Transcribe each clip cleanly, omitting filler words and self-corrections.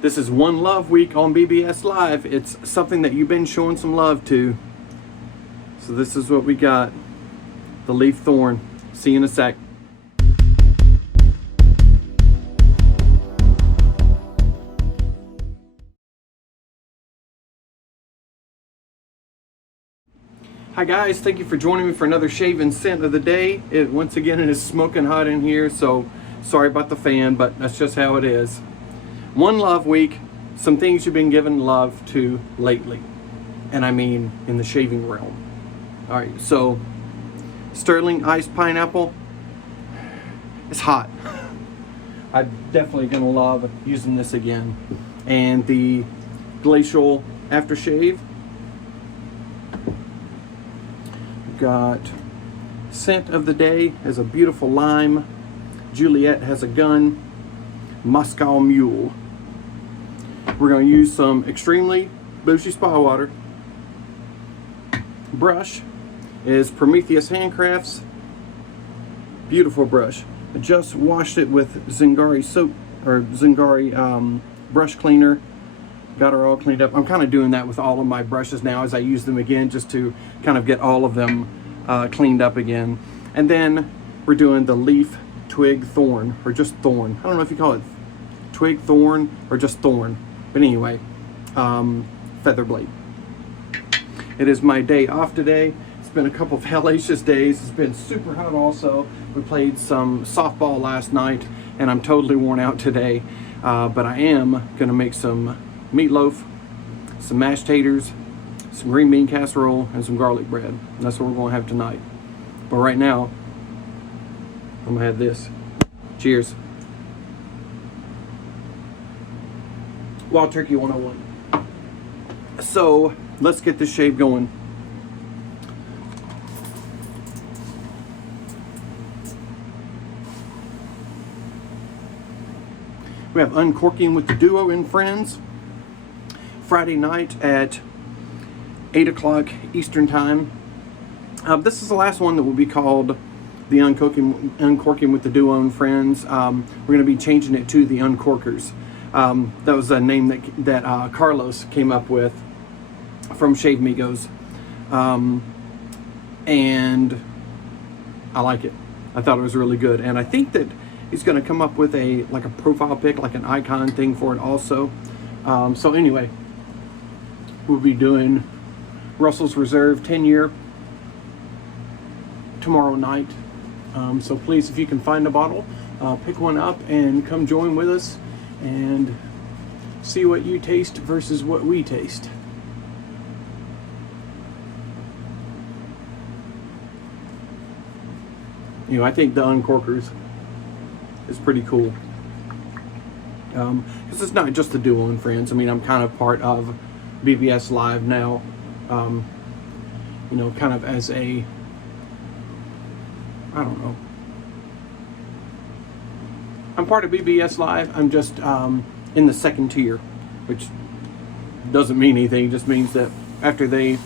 This is One Love Week on BBS Live. It's something that you've been showing some love to. So this is what we got. The Leaf Thorn. See you in a sec. Hi guys, thank you for joining me for another shaving scent of the day. Once again, it is smoking hot in here, so sorry about the fan, but that's just how it is. One Love Week, some things you've been giving love to lately. And I mean in the shaving realm. Alright, so Sterling iced pineapple. It's hot. I'm definitely going to love using this again. And the glacial aftershave. Got scent of the day is a beautiful lime. Juliet has a gun. Moscow Mule. We're going to use some extremely bushy spa water. Brush is Prometheus Handcrafts. Beautiful brush. I just washed it with Zingari soap or Zingari brush cleaner. Got her all cleaned up. I'm kind of doing that with all of my brushes now as I use them again, just to kind of get all of them cleaned up again. And then we're doing the Leaf Twig Thorn, or just Thorn. I don't know if you call it Twig Thorn or just Thorn, but anyway, feather blade. It is my day off today. It's been a couple of hellacious days. It's been super hot also. We played some softball last night and I'm totally worn out today, but I am gonna make some meatloaf, some mashed taters, some green bean casserole, and some garlic bread. And that's what we're going to have tonight. But right now, I'm going to have this. Cheers. Wild Turkey 101. So, let's get this shave going. We have Uncorking with the Duo and Friends. Friday night at 8 o'clock Eastern Time. This is the last one that will be called the Uncorking with the Duo and Friends. We're going to be changing it to the Uncorkers. That was a name that Carlos came up with from Shave Migos. And I like it. I thought it was really good. And I think that he's going to come up with a profile pic, like an icon thing for it also. So anyway, we'll be doing Russell's Reserve 10-year tomorrow night. So please, if you can find a bottle, pick one up and come join with us and see what you taste versus what we taste. You know, I think the Uncorkers is pretty cool. Because it's not just the Duo and Friends. I mean, I'm kind of part of BBS Live now, you know, kind of as a, I don't know. I'm part of BBS Live. I'm just in the second tier, which doesn't mean anything. It just means that after they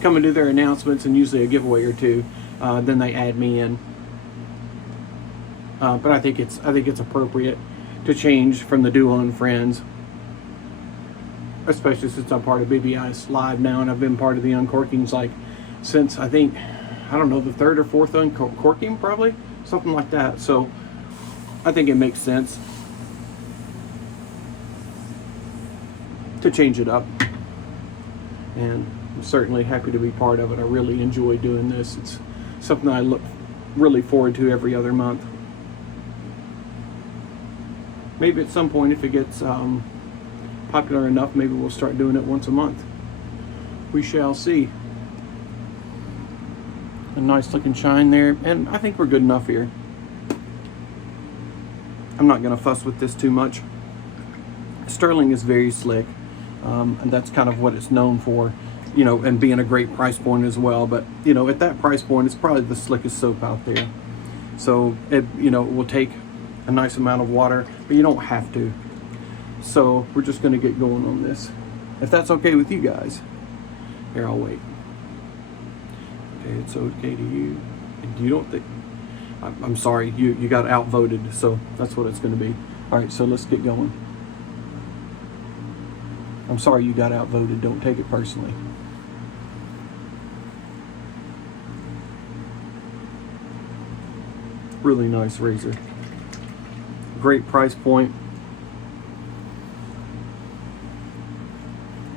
come and do their announcements and usually a giveaway or two, then they add me in. But I think it's appropriate to change from the Duo and Friends, especially since I'm part of BBS Live now, and I've been part of the Uncorkings like since I think, I don't know, the third or fourth Uncorking, probably something like that. So I think it makes sense to change it up, and I'm certainly happy to be part of it. I really enjoy doing this. It's something I look really forward to every other month. Maybe at some point, if it gets popular enough, maybe we'll start doing it once a month. We shall see. A nice looking shine there, and I think we're good enough here. I'm not going to fuss with this too much. Sterling is very slick, and that's kind of what it's known for, you know, and being a great price point as well. But, you know, at that price point, it's probably the slickest soap out there. So, it, you know, it will take a nice amount of water, but you don't have to. So we're just going to get going on this, if that's okay with you guys. Here, I'll wait. Okay, it's okay to you. You don't think? I'm sorry, you got outvoted, so that's what it's going to be. All right, so let's get going. I'm sorry you got outvoted. Don't take it personally. Really nice razor. Great price point.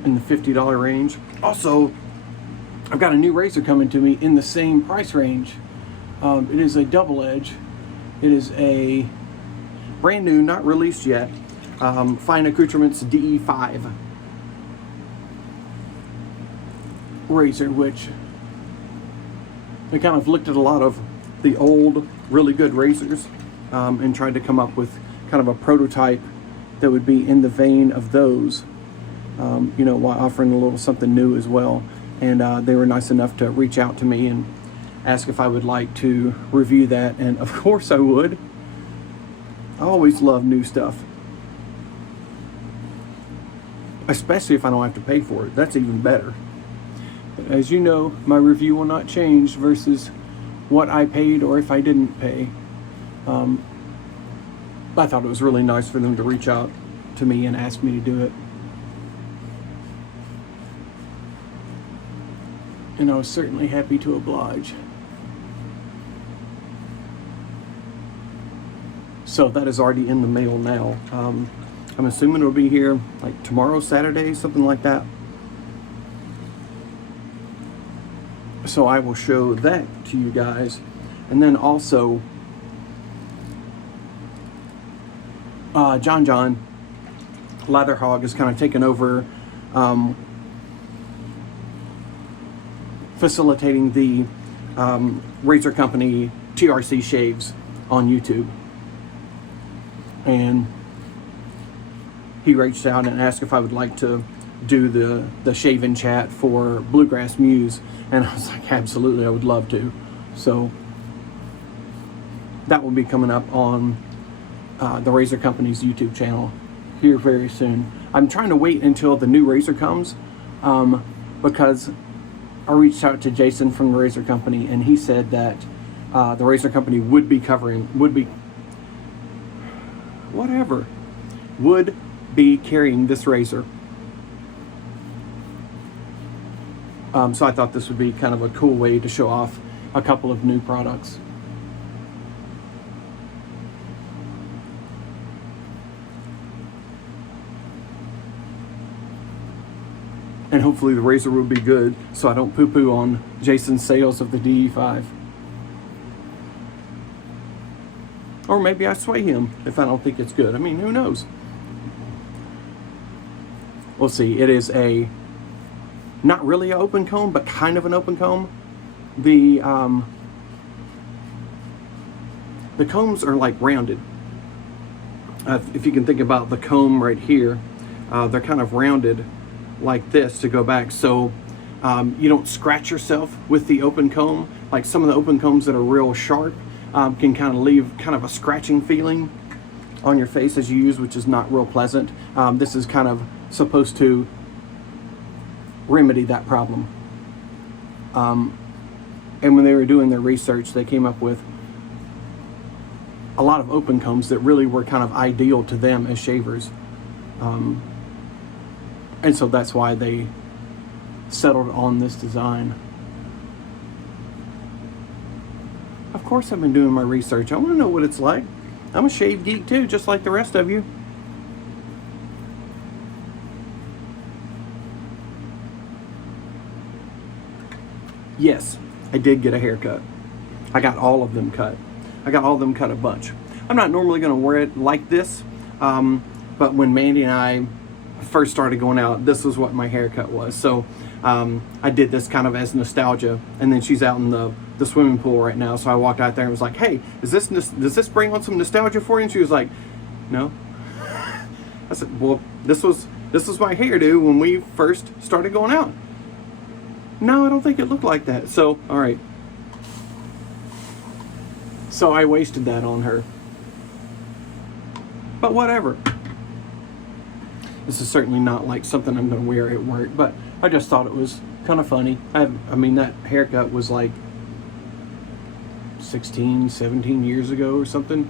In the $50 range. Also, I've got a new razor coming to me in the same price range. It is a double edge. It is a brand new, not released yet, Fine Accoutrements DE5 razor, which I kind of looked at a lot of the old, really good razors and tried to come up with kind of a prototype that would be in the vein of those, you know, while offering a little something new as well. And they were nice enough to reach out to me and ask if I would like to review that, and of course I would. I always love new stuff, especially if I don't have to pay for it. That's even better. As you know, my review will not change versus what I paid or if I didn't pay. I thought it was really nice for them to reach out to me and ask me to do it. And I was certainly happy to oblige. So that is already in the mail now. I'm assuming it'll be here like tomorrow, Saturday, something like that. So I will show that to you guys. And then also, John Latherhog is kind of taken over facilitating the razor company TRC Shaves on YouTube. And he reached out and asked if I would like to do the shave-in chat for Bluegrass Muse, and I was like, absolutely, I would love to. So that will be coming up on the razor company's YouTube channel here very soon. I'm trying to wait until the new razor comes because I reached out to Jason from the razor company, and he said that the razor company would be carrying this razor. So I thought this would be kind of a cool way to show off a couple of new products. And hopefully the razor will be good so I don't poo-poo on Jason's sales of the DE5. Or maybe I sway him if I don't think it's good. I mean, who knows? We'll see. It is a not really an open comb, but kind of an open comb. The combs are like rounded. If you can think about the comb right here, they're kind of rounded like this to go back, so you don't scratch yourself with the open comb. Like some of the open combs that are real sharp can kind of leave kind of a scratching feeling on your face as you use, which is not real pleasant. This is kind of supposed to remedy that problem. And when they were doing their research, they came up with a lot of open combs that really were kind of ideal to them as shavers. And so that's why they settled on this design. Of course I've been doing my research. I want to know what it's like. I'm a shave geek too, just like the rest of you. Yes, I did get a haircut. I got all of them cut. I got all of them cut a bunch. I'm not normally going to wear it like this, but when Mandy and I first started going out, this was what my haircut was. So I did this kind of as nostalgia, and then she's out in the swimming pool right now, so I walked out there and was like, hey, does this bring on some nostalgia for you? And she was like, no. I said, well, this was my hairdo when we first started going out. No, I don't think it looked like that. So, all right. So I wasted that on her. But whatever. This is certainly not like something I'm going to wear at work, but I just thought it was kind of funny. I mean, that haircut was like 16, 17 years ago or something.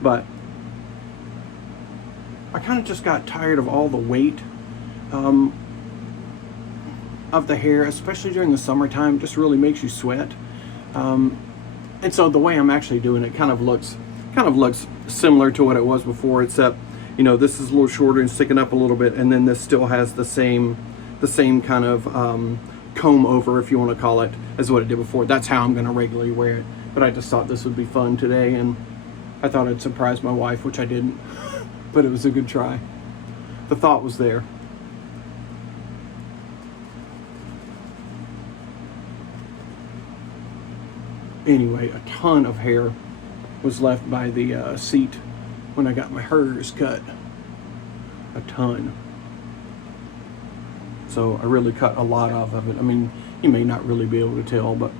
But I kind of just got tired of all the weight of the hair, especially during the summertime, just really makes you sweat. And so the way I'm actually doing it kind of looks similar to what it was before, except, you know, this is a little shorter and sticking up a little bit, and then this still has the same kind of comb over, if you want to call it, as what it did before. That's how I'm going to regularly wear it. But I just thought this would be fun today, and I thought I'd surprise my wife, which I didn't, but it was a good try. The thought was there. Anyway, a ton of hair was left by the seat when I got my hers cut. A ton. So I really cut a lot off of it. I mean, you may not really be able to tell, but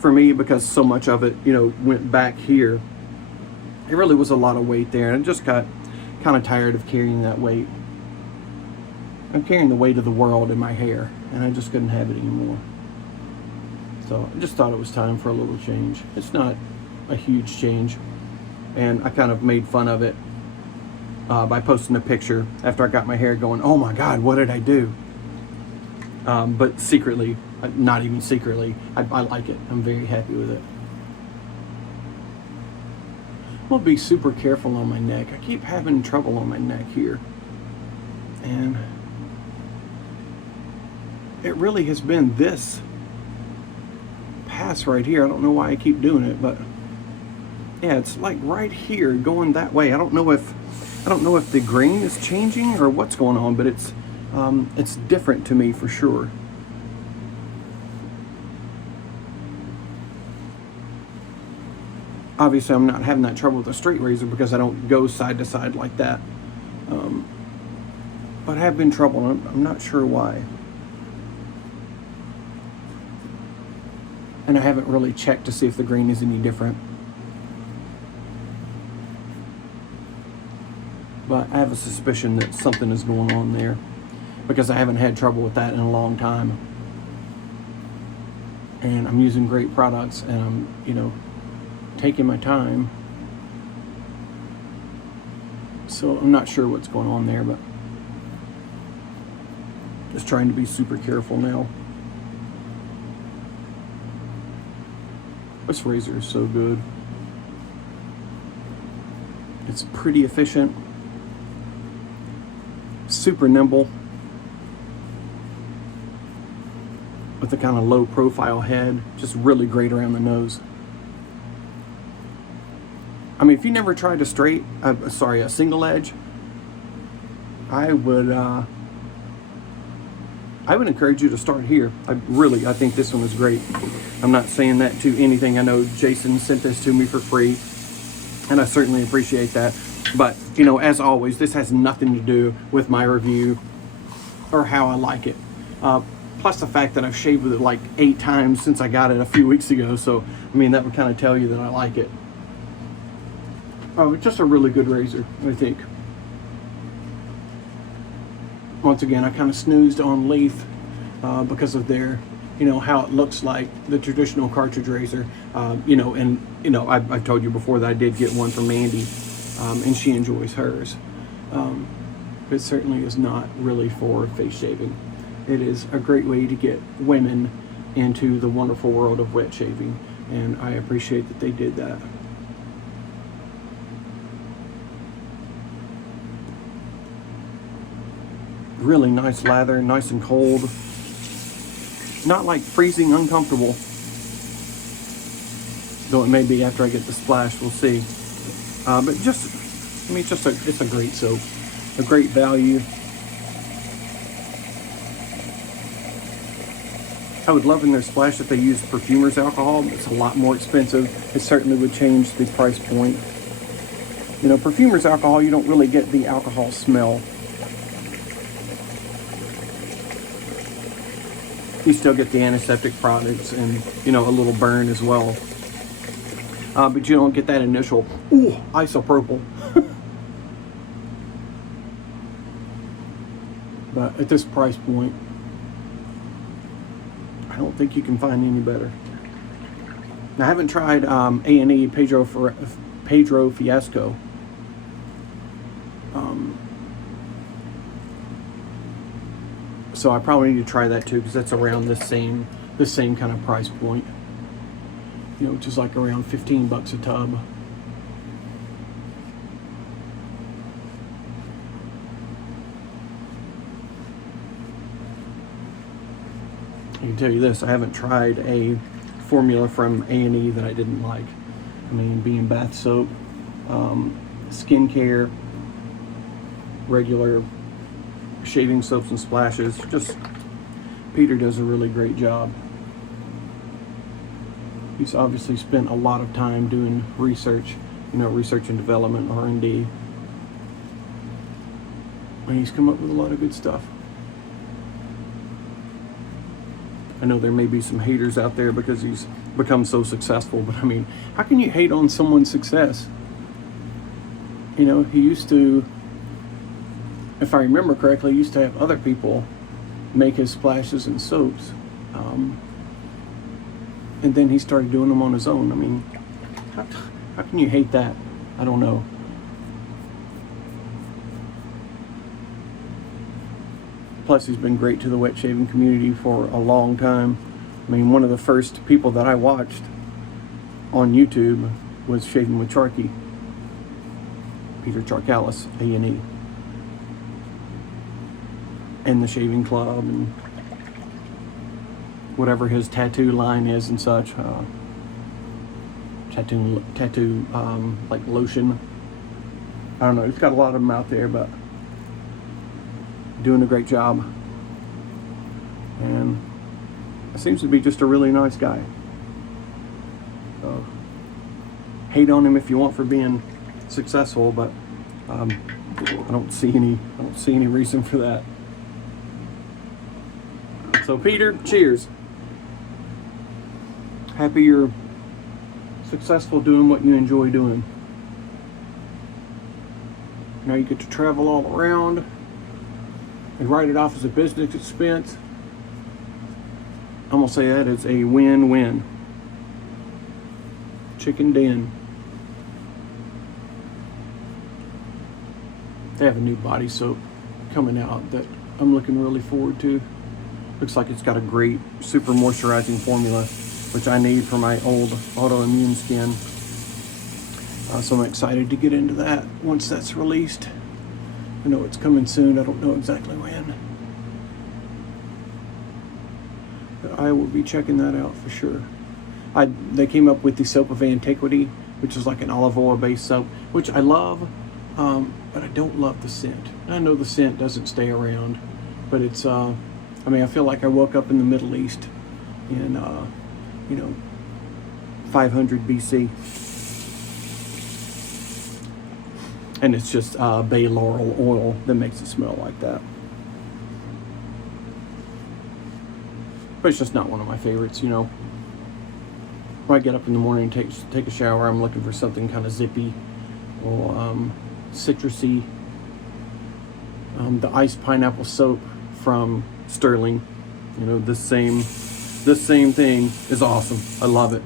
for me, because so much of it, you know, went back here, it really was a lot of weight there, and I just got kind of tired of carrying that weight. I'm carrying the weight of the world in my hair, and I just couldn't have it anymore. So I just thought it was time for a little change. It's not a huge change, and I kind of made fun of it by posting a picture after I got my hair going, oh my God, what did I do? But secretly, not even secretly, I like it. I'm very happy with it. I'm gonna be super careful on my neck. I keep having trouble on my neck here. And it really has been this pass right here. I don't know why I keep doing it, but yeah, it's like right here going that way. I don't know if the grain is changing or what's going on, but it's different to me for sure. Obviously, I'm not having that trouble with a straight razor because I don't go side to side like that. But I have been trouble, and I'm not sure why. And I haven't really checked to see if the grain is any different. But I have a suspicion that something is going on there, because I haven't had trouble with that in a long time. And I'm using great products, and I'm, you know, taking my time. So I'm not sure what's going on there, but just trying to be super careful now. This razor is so good. It's pretty efficient, super nimble, with a kind of low profile head, just really great around the nose. I mean, if you never tried a single edge, I would encourage you to start here. I think this one is great. I'm not saying that to anything. I know Jason sent this to me for free, and I certainly appreciate that. But, you know, as always, this has nothing to do with my review or how I like it. Plus the fact that I've shaved with it like 8 times since I got it a few weeks ago. So, I mean, that would kind of tell you that I like it. It's just a really good razor, I think. Once again, I kind of snoozed on Leaf because of their, you know, how it looks like the traditional cartridge razor. You know, and, you know, I've told you before that I did get one from Mandy, and she enjoys hers. It certainly is not really for face shaving. It is a great way to get women into the wonderful world of wet shaving, and I appreciate that they did that. Really nice lather, nice and cold. Not like freezing uncomfortable. Though it may be after I get the splash, we'll see. But just, I mean, it's a great soap. A great value. I would love in their splash if they used perfumer's alcohol. It's a lot more expensive. It certainly would change the price point. You know, perfumer's alcohol, you don't really get the alcohol smell. You still get the antiseptic products and, you know, a little burn as well. But you don't get that initial, ooh, isopropyl. But at this price point, I don't think you can find any better. Now, I haven't tried A&E Pedro Fiasco. So I probably need to try that too, because that's around the same kind of price point. You know, which is like around 15 bucks a tub. I can tell you this, I haven't tried a formula from A&E that I didn't like. I mean, being bath soap, skincare, regular shaving soaps and splashes. Just, Peter does a really great job. He's obviously spent a lot of time doing research, you know, research and development, R&D. And he's come up with a lot of good stuff. I know there may be some haters out there because he's become so successful, but I mean, how can you hate on someone's success? You know, he used to, if I remember correctly, he used to have other people make his splashes and soaps. And then he started doing them on his own. I mean, how can you hate that? I don't know. Plus, he's been great to the wet shaving community for a long time. I mean, one of the first people that I watched on YouTube was Shaving with Charky. Peter Charkalis, A&E. And the Shaving Club and whatever his tattoo line is and such. Tattoo like lotion. I don't know, he's got a lot of them out there, but doing a great job. And it seems to be just a really nice guy. So, hate on him if you want for being successful, but I don't see any reason for that. So Peter, cheers. Happy you're successful doing what you enjoy doing. Now you get to travel all around and write it off as a business expense. I'm gonna say that is a win-win. Chicken Den. They have a new body soap coming out that I'm looking really forward to. Looks like it's got a great super moisturizing formula, which I need for my old autoimmune skin. So I'm excited to get into that once that's released. I know it's coming soon. I don't know exactly when. But I will be checking that out for sure. They came up with the soap of antiquity, which is like an olive oil based soap, which I love, but I don't love the scent. I know the scent doesn't stay around, but it's, I mean, I feel like I woke up in the Middle East in, 500 BC. And it's just bay laurel oil that makes it smell like that. But it's just not one of my favorites, you know. When I get up in the morning and take a shower, I'm looking for something kind of zippy or citrusy. The iced pineapple soap from Sterling, you know, this same thing is awesome. I love it.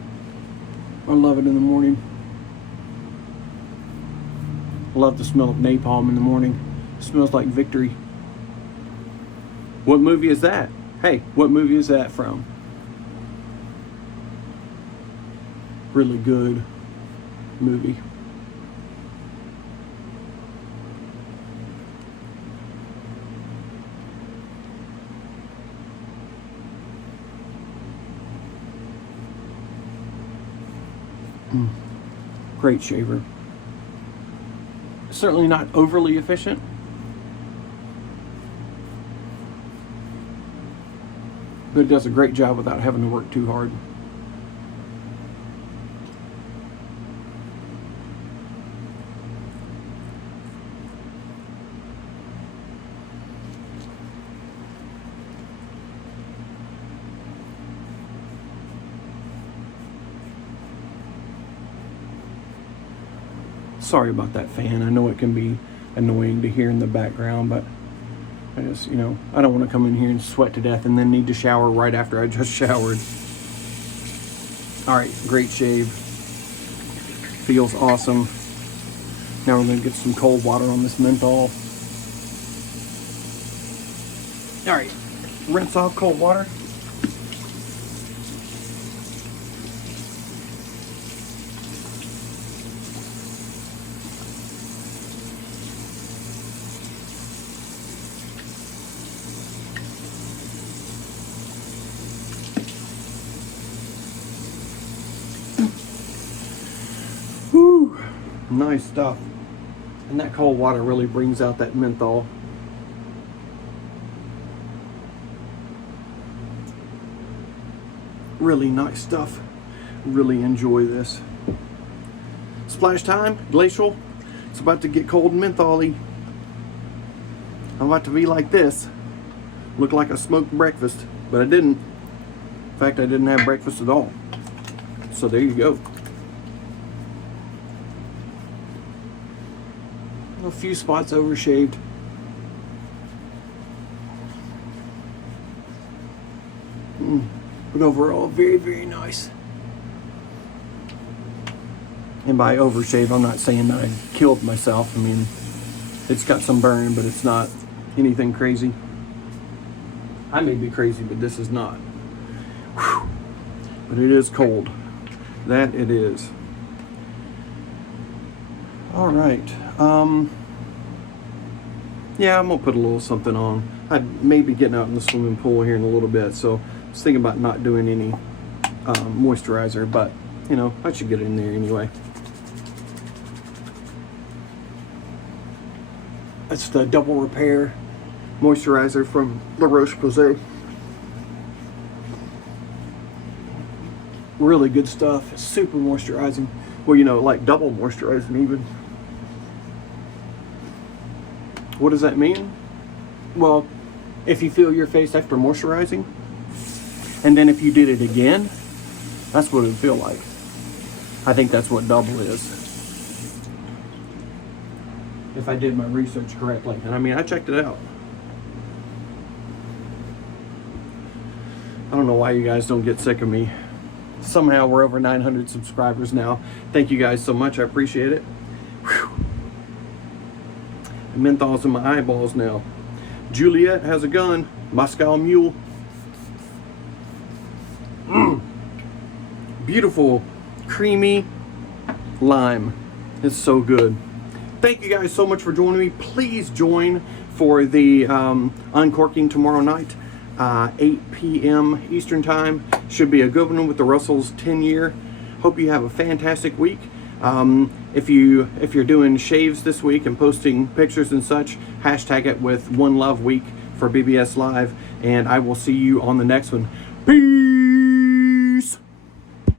I love it in the morning. I love the smell of napalm in the morning. It smells like victory. What movie is that? Hey, what movie is that from? Really good movie. Great shaver. Certainly not overly efficient. But it does a great job without having to work too hard. Sorry about that fan. I know it can be annoying to hear in the background, but I just, I don't want to come in here and sweat to death and then need to shower right after I just showered. All right, great shave. Feels awesome. Now we're going to get some cold water on this menthol. All right, rinse off cold water. Whew, nice stuff. And that cold water really brings out that menthol. Really nice stuff. Really enjoy this. Splash time, glacial. It's about to get cold and menthol-y. I'm about to be like this. Look like I smoked breakfast, but I didn't. In fact, I didn't have breakfast at all. So there you go. A few spots overshaved. But overall, very, very nice. And by overshave, I'm not saying that I killed myself. I mean, it's got some burn, but it's not anything crazy. I may be crazy, but this is not. Whew. But it is cold. That it is. All right. Yeah, I'm gonna put a little something on. I may be getting out in the swimming pool here in a little bit, so I was thinking about not doing any moisturizer, but you know, I should get it in there anyway. That's the Double Repair moisturizer from La Roche-Posay. Really good stuff. It's super moisturizing. Well, you know, like double moisturizing even. What does that mean? Well, if you feel your face after moisturizing, and then if you did it again, that's what it would feel like. I think that's what double is. If I did my research correctly. And I mean, I checked it out. I don't know why you guys don't get sick of me. Somehow we're over 900 subscribers now. Thank you guys so much. I appreciate it. Whew. Menthol's in my eyeballs now. Juliet has a gun. Moscow Mule. Beautiful, creamy lime. It's so good. Thank you guys so much for joining me. Please join for the uncorking tomorrow night, 8 p.m. Eastern time. Should be a good one with the Russell's 10-year. Hope you have a fantastic week. If you're doing shaves this week and posting pictures and such, hashtag it with One Love Week for BBS Live, and I will see you on the next one. Peace.